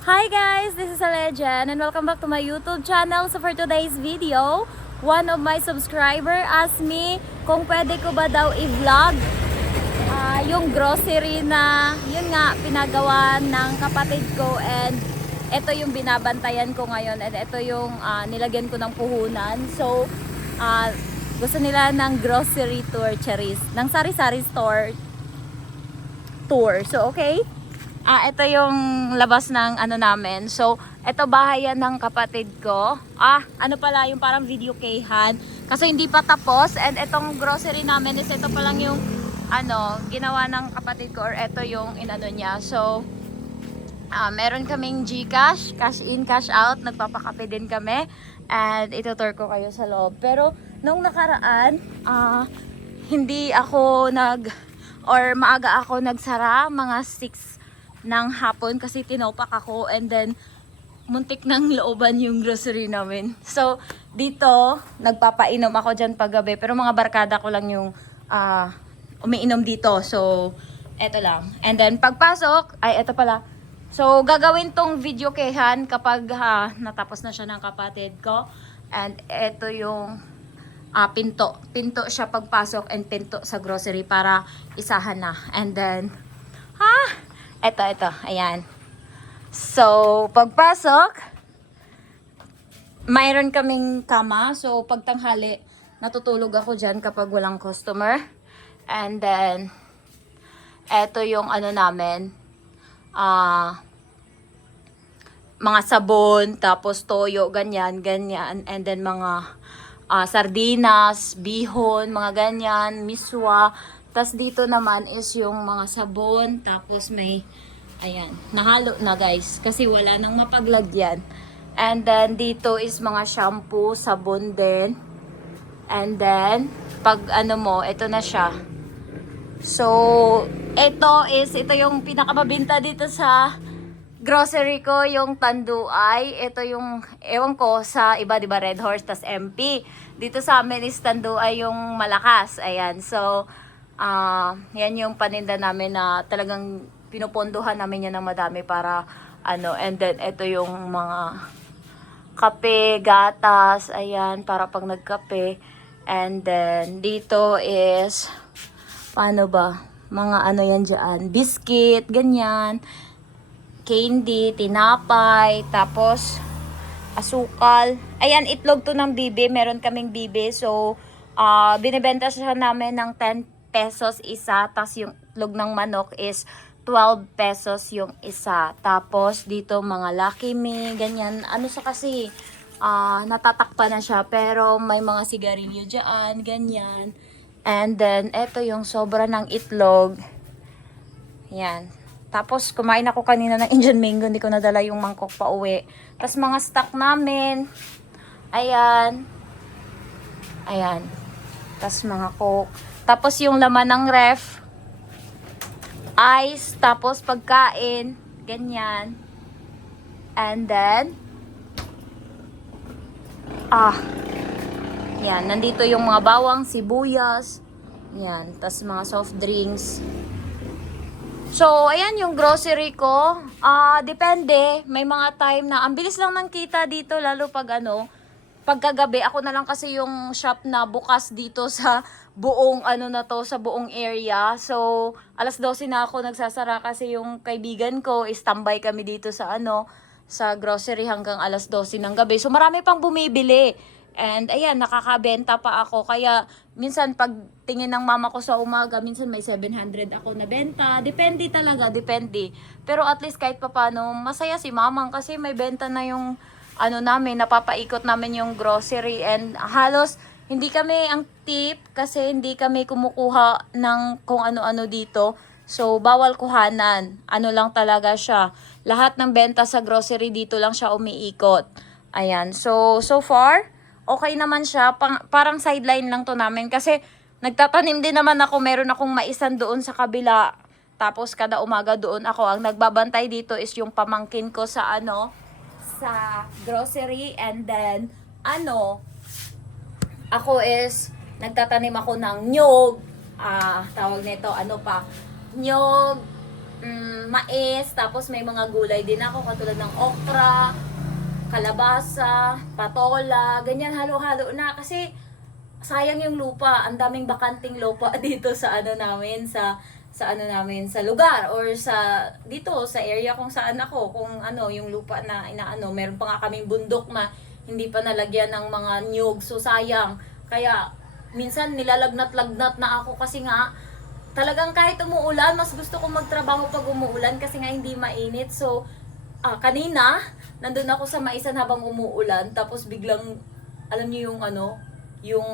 Hi guys, this is a legend and welcome back to my YouTube channel. So for today's video, one of my subscriber asked me kung pwede ko ba daw i-vlog yung grocery na yun nga pinagawa ng kapatid ko, and ito yung binabantayan ko ngayon, and ito yung nilagyan ko ng puhunan. So gusto nila ng grocery tour, charis, ng sari-sari store tour. So okay, ito yung labas ng ano namin. So, ito bahay yan ng kapatid ko. Ano pala, yung parang video kayhan. Kasi hindi pa tapos. And itong grocery namin is ito pa lang yung ano, ginawa ng kapatid ko, or ito yung inano niya. So, meron kaming GCash, cash in, cash out. Nagpapakape din kami. And itutur ko kayo sa loob. Pero, nung nakaraan, hindi ako maaga ako nagsara, mga 6 ng hapon kasi tinopak ako, and then muntik ng looban yung grocery namin. So dito nagpapainom ako dyan paggabi, pero mga barkada ko lang yung umiinom dito. So eto lang, and then pagpasok ay eto pala. So gagawin tong video kehan kapag natapos na siya ng kapatid ko, and eto yung pinto siya pagpasok, and pinto sa grocery para isahan na. And then ito, ayan. So, pagpasok, mayroon kaming kama. So, pagtanghali, natutulog ako dyan kapag walang customer. And then, ito yung ano namin, mga sabon, tapos toyo, ganyan. And then, mga sardinas, bihon, mga ganyan, miswa. Tas dito naman is yung mga sabon, tapos may, ayan, nahalo na guys, kasi wala nang mapaglagyan. And then dito is mga shampoo, sabon din. And then, pag ano mo, ito na siya. So, ito yung pinakamabinta dito sa grocery ko, yung Tanduay. Ito yung, ewan ko, sa iba, diba, Red Horse, tas MP. Dito sa amin is Tanduay yung malakas, ayan. So, yan yung paninda namin na talagang pinupondohan namin yan ng madami para ano. And then ito yung mga kape, gatas, ayan, para pag nagkape. And then dito is paano ba, mga ano yan dyan, biscuit, ganyan, candy, tinapay, tapos asukal. Ayan, itlog to ng bibe, meron kaming bibe. So binibenta siya namin ng 10 pesos isa, tas yung itlog ng manok is 12 pesos yung isa. Tapos dito mga Lucky Me, ganyan. Ano sa kasi natatakpan na siya, pero may mga sigarilyo dyan, ganyan. And then eto yung sobra ng itlog. Yan. Tapos kumain ako kanina ng Indian mango, hindi ko nadala yung mangkok pa uwi. Tapos mga stock namin, ayan. Ayan. Tapos mga coke. Tapos yung laman ng ref, ice, tapos pagkain, ganyan. And then, yan, nandito yung mga bawang, sibuyas, yan, tapos mga soft drinks. So, ayan yung grocery ko. Depende, may mga time na, ang bilis lang ng kita dito, lalo pag pagkagabi. Ako na lang kasi yung shop na bukas dito sa buong sa buong area. So, alas 12 na ako nagsasara kasi yung kaibigan ko is tambay kami dito sa sa grocery hanggang alas 12 ng gabi. So, marami pang bumibili. And ayan, nakakabenta pa ako. Kaya minsan pag tingin ng mama ko sa umaga, minsan may 700 ako na benta. Depende talaga, depende. Pero at least kahit papano, masaya si mamang kasi may benta na yung namin, napapaikot namin yung grocery. And halos hindi kami ang tip kasi hindi kami kumukuha ng kung ano-ano dito. So bawal kuhanan. Ano lang talaga siya. Lahat ng benta sa grocery dito lang siya umiikot. Ayan. So far, okay naman siya. Parang sideline lang to namin kasi nagtatanim din naman ako. Meron akong maisan doon sa kabila. Tapos kada umaga doon ako. Ang nagbabantay dito is yung pamangkin ko sa sa grocery. And then ako is nagtatanim ako ng nyog, tawag nito nyog, mais, tapos may mga gulay din ako katulad ng okra, kalabasa, patola, ganyan halo-halo na kasi sayang yung lupa, ang daming bakanting lupa dito sa ano namin sa ano namin sa lugar or sa dito sa area kung saan ako, kung ano yung lupa na inaano, meron pa nga kaming bundok na hindi pa nalagyan ng mga niyog, so sayang. Kaya minsan nilalagnat-lagnat na ako kasi nga talagang kahit umuulan, mas gusto kong magtrabaho pag umuulan kasi nga hindi mainit. So kanina nandun ako sa maisan habang umuulan, tapos biglang alam niyo yung ano, yung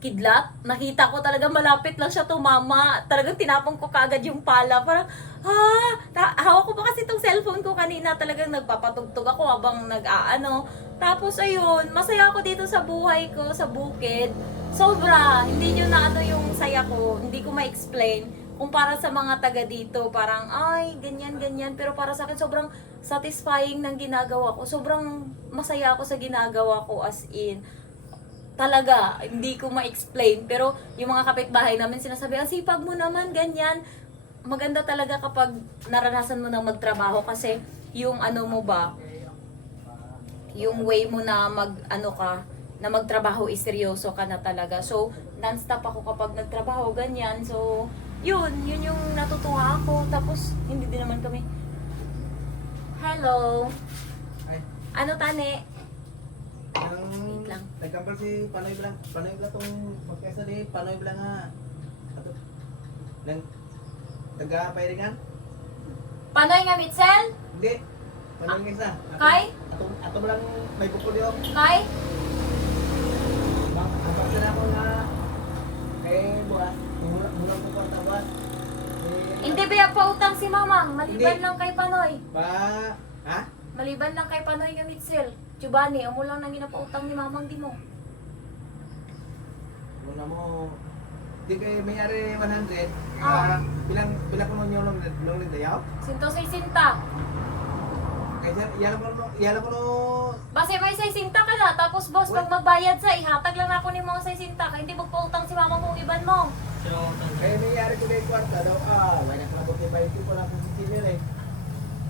kidlat, nakita ko talaga malapit lang siya tumama. Talagang tinapon ko kaagad yung pala. Parang, hawak ko pa kasi itong cellphone ko kanina. Talagang nagpapatugtog ako habang nag-aano. Tapos ayun, masaya ako dito sa buhay ko, sa bukid. Sobra, hindi nyo na ano yung saya ko. Hindi ko ma-explain. Kung para sa mga taga dito, parang, ay, ganyan. Pero para sa akin, sobrang satisfying ng ginagawa ko. Sobrang masaya ako sa ginagawa ko as in. Talaga, hindi ko ma-explain. Pero yung mga kapitbahay namin sinasabi, ang sipag mo naman, ganyan. Maganda talaga kapag naranasan mo na magtrabaho kasi yung ano mo ba, yung way mo na ano ka, na magtrabaho is seryoso ka na talaga. So, non-stop ako kapag nagtrabaho, ganyan. So, yun yung natutuwa ako. Tapos, hindi din naman kami. Hello. Ano tani? Wait lang. Nagkampal si Panoy Blang tong magkesa ni Panoy Blang nga ato nang taga pairingan? Panoy nga Mitchell? Hindi. Panoy nga isa. Kay? Ato lang may bukol yo. Kay? Bakit na ako nga bukas. Mulang ko kwarta bukas. Hindi ba pautang si Mamang? Maliban Hindi. lang kay Panoy. Ha? Maliban lang kay Panoy nga Mitchell. Chubani, amo lang nang ginapautang ni Mamang di mo. Muna mo di kay may-ari 100. Bilang ko nung long dayaw? 160. Kaya yala ko no Base may 60 ka na, tapos boss, pag magbayad sa ihatag lang ako ni mga 60 kaya hindi magpautang si Mamang kung iban mo. kaya may-ari ko na yung kwarta daw. Wala ka na ko kay bayad ko lang kung sisili eh.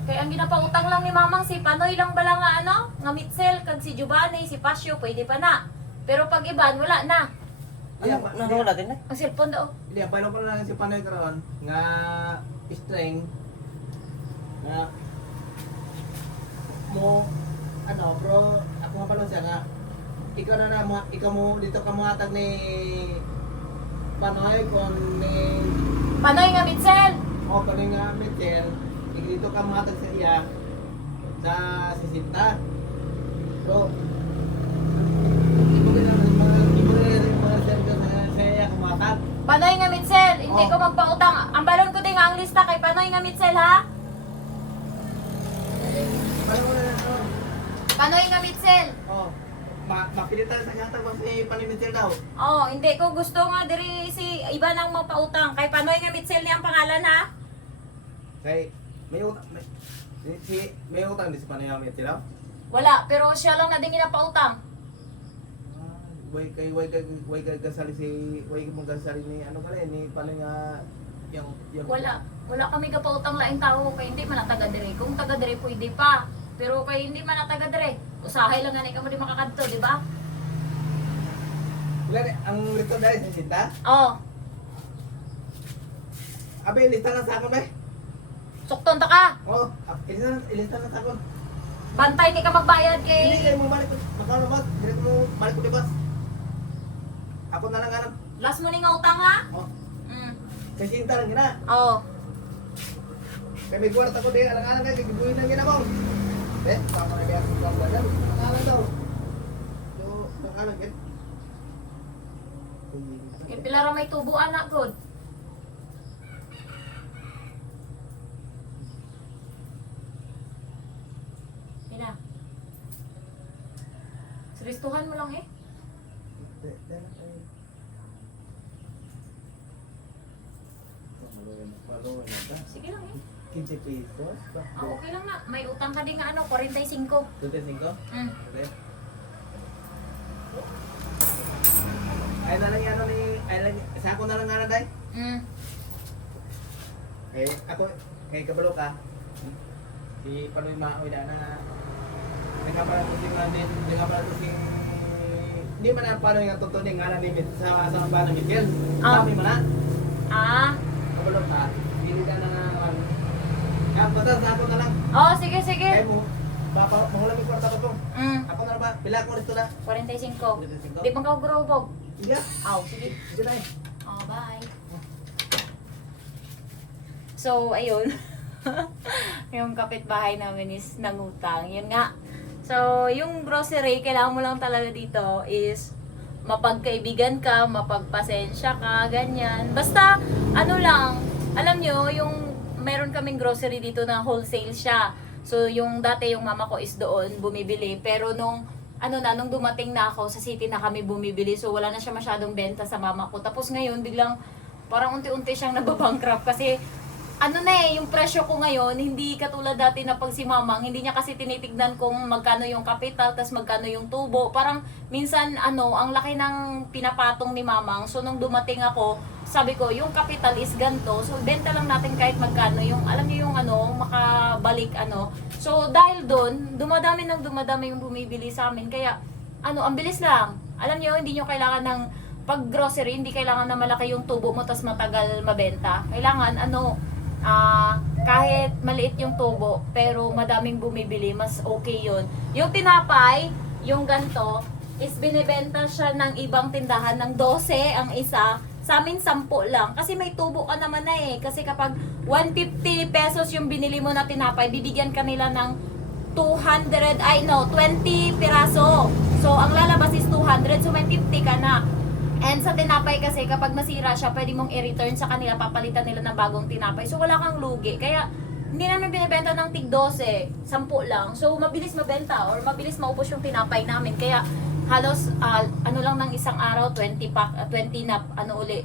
Kaya ang ginapautang lang ni Mamang si Panoy lang bala nga ano, nga Mitchell, kag si Giovanni, si Pasio, pwede pa na. Pero pag iban, wala na. Ano natin na? Ang cellphone daw. Hindi, ang paano ko lang si Panoy karon nga string nga mo ano bro ako nga pala siya nga ikaw na ikaw mo dito ka muhatag ni Panoy kung ni Panoy nga Mitchell. Panoy nga Metel dito ka muhatag sa iya sa sisinta so ibo na sa iya kumatag. Panoy nga Mitchell, hindi Oh. ko magpautang. Ang balon ko din nga ang lista kay Panoy nga Mitchell ha. Paano mo na ano? Panoy nga Mitchell. Mapilitan sa kanta ba si Panimitel daw? Oh, hindi ko gusto nga diri si iba nang magpautang. Kay Panoy nga Mitchell ni ang pangalan ha. Kay may utang may utang din si Panimitel daw? Wala, pero siya lang na din ginapautang. Way gasali mo gasali ni ano pala ni paano nga yung Wala kami kapautang laing tao kay hindi man na taga dire. Kung taga dire pwede pa. Pero kay hindi man na taga dire, usahay lang nga ka mo di makakadto, di ba? Wala ang rito dahil sa sinta? Oh, Abe, lista na sa akin ba? sukton ta ka. Ilista na sa akin. Bantay di ka magbayad Hindi kay kayo mo balik. Magkano ba? Hindi mo balik ko di ba? Ako na lang alam. last mo ni nga utang ha. Oh, Mm. kay sinta lang gina. Oh. Kaya may kwarta ko din, alang-alang kayo, gibuhin lang ginabang. Tama na kaya sa kwarta yan. Alang daw. So, alang yan. Yung pila ra may tubo anak good. Pila. Seristuhan mo lang eh. Sige lang eh. 15 pesos. Okay lang na. May utang ka din nga ano, 45. 25? Mm. Okay. Ay na lang yan ni ay lang sa ako na lang nga day. Mm. Eh ako Kay kabalo ka. Si Panoy Maoy na nagkaparating na din, nagkaparating hindi man na paano yung totoo ni nga ni sa ba na Miguel. Sabi mo na. Kabalo ka. Hindi ka na naman. Basta sa ako na lang. Oh, sige, sige. Kaya mo, mahula may kwarta ko to. Ako na ba? Pila ko rito na. 45. Di bang ka grobog? Iya. Aw, sige. Sige na eh. Oh, bye. So, ayun. Yung kapitbahay namin is nangutang. Yun nga. So, yung grocery, kailangan mo lang talaga dito is mapagkaibigan ka, mapagpasensya ka, ganyan. Basta, ano lang, alam nyo, yung meron kaming grocery dito na wholesale siya. So, yung dati yung mama ko is doon bumibili. Pero nung dumating na ako, sa city na kami bumibili. So, wala na siya masyadong benta sa mama ko. Tapos ngayon, biglang parang unti-unti siyang nababankrupt kasi yung presyo ko ngayon, hindi katulad dati na pag si mamang, hindi niya kasi tinitignan kung magkano yung kapital, tas magkano yung tubo. Parang minsan, ang laki ng pinapatong ni mamang. So, nung dumating ako, sabi ko, yung kapital is ganto. So, benta lang natin kahit magkano. Yung, alam niyo yung makabalik So, dahil doon, dumadami yung bumibili sa amin. Kaya, ang bilis lang. Alam niyo, hindi niyo kailangan ng pag grocery, hindi kailangan na malaki yung tubo mo tas matagal mabenta. Kailangan, kahit maliit yung tubo, pero madaming bumibili, mas okay yun. Yung tinapay, yung ganto, is binibenta siya ng ibang tindahan ng 12 ang isa. Sa amin, 10 lang. Kasi may tubo ka naman na eh. Kasi kapag 150 pesos yung binili mo na tinapay, bibigyan ka nila ng 20 piraso. So, ang lalabas is 200. So, may 50 ka na. And sa tinapay kasi, kapag masira siya, pwede mong i-return sa kanila, papalitan nila ng bagong tinapay. So, wala kang lugi. Kaya, hindi namin binibenta ng tig 12, 10 lang. So, mabilis mabenta or mabilis maubos yung tinapay namin. Kaya, halos, lang ng isang araw, 20 na,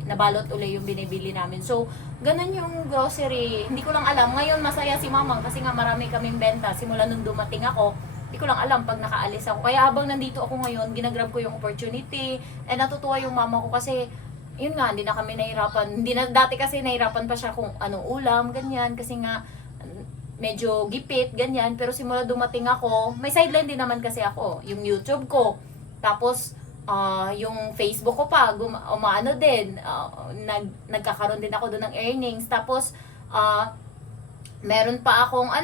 nabalot uli yung binibili namin. So, ganun yung grocery. Hindi ko lang alam. Ngayon, masaya si mamang kasi nga marami kaming benta. Simula nung dumating ako, hindi ko lang alam pag nakaalis ako. Kaya habang nandito ako ngayon, ginagrab ko yung opportunity. And natutuwa yung mama ko kasi, yun nga, hindi na kami nahirapan. Dati kasi nahirapan pa siya kung anong ulam, ganyan. Kasi nga, medyo gipit, ganyan. Pero simula dumating ako, may sideline din naman kasi ako. Yung YouTube ko. Tapos, yung Facebook ko pa, din. Nagkakaroon din ako doon ng earnings. Tapos, meron pa akong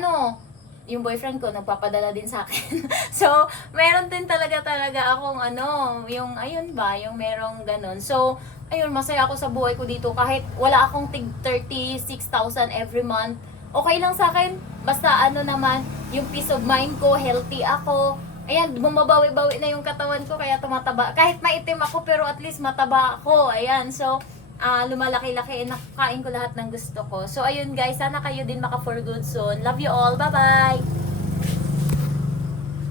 yung boyfriend ko nagpapadala din sa akin. So, meron din talaga akong yung yung merong ganun. So, ayun, masaya ako sa buhay ko dito kahit wala akong tig 36,000 every month. Okay lang sa akin. Basta naman, yung peace of mind ko, healthy ako. Ayan, bumabawi-bawi na yung katawan ko kaya tumataba. Kahit maitim ako pero at least mataba ako. Ayan, so lumalaki-laki, nakakain ko lahat ng gusto ko. So ayun guys, sana kayo din maka for good soon. Love you all. Bye-bye!